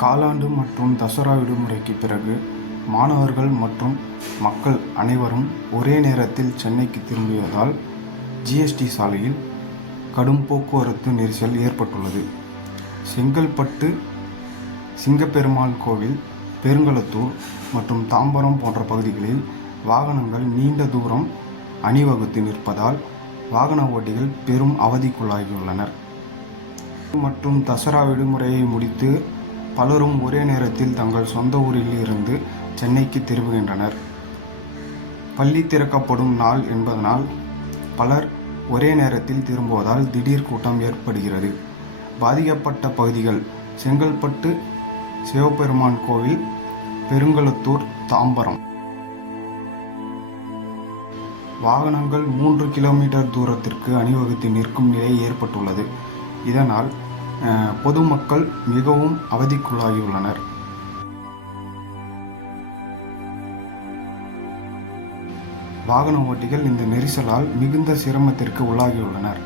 காலாண்டு மற்றும் தசரா விடுமுறைக்கு பிறகு மாணவர்கள் மற்றும் மக்கள் அனைவரும் ஒரே நேரத்தில் சென்னைக்கு திரும்பியதால் ஜிஎஸ்டி சாலையில் கடும் போக்குவரத்து நெரிசல் ஏற்பட்டுள்ளது. செங்கல்பட்டு, சிங்கப்பெருமாள் கோவில், பெருங்களத்தூர் மற்றும் தாம்பரம் போன்ற பகுதிகளில் வாகனங்கள் நீண்ட தூரம் அணிவகுத்து நிற்பதால் வாகன ஓட்டிகள் பெரும் அவதிக்குள்ளாகியுள்ளனர். மற்றும் தசரா விடுமுறையை முடித்து பலரும் ஒரே நேரத்தில் தங்கள் சொந்த ஊரில் இருந்து சென்னைக்கு திரும்புகின்றனர். பள்ளி திறக்கப்படும் நாள் என்பதனால் பலர் ஒரே நேரத்தில் திரும்புவதால் திடீர் கூட்டம் ஏற்படுகிறது. பாதிக்கப்பட்ட பகுதிகள் செங்கல்பட்டு, சிவபெருமான் கோவில், பெருங்களத்தூர், தாம்பரம். வாகனங்கள் 3 கிலோமீட்டர் தூரத்திற்கு அணிவகுத்து நிற்கும் நிலை ஏற்பட்டுள்ளது. இதனால் பொதுமக்கள் மிகவும் அவதிக்குள்ளாகியுள்ளனர். வாகன ஓட்டிகள் இந்த நெரிசலால் மிகுந்த சிரமத்திற்கு உள்ளாகியுள்ளனர்.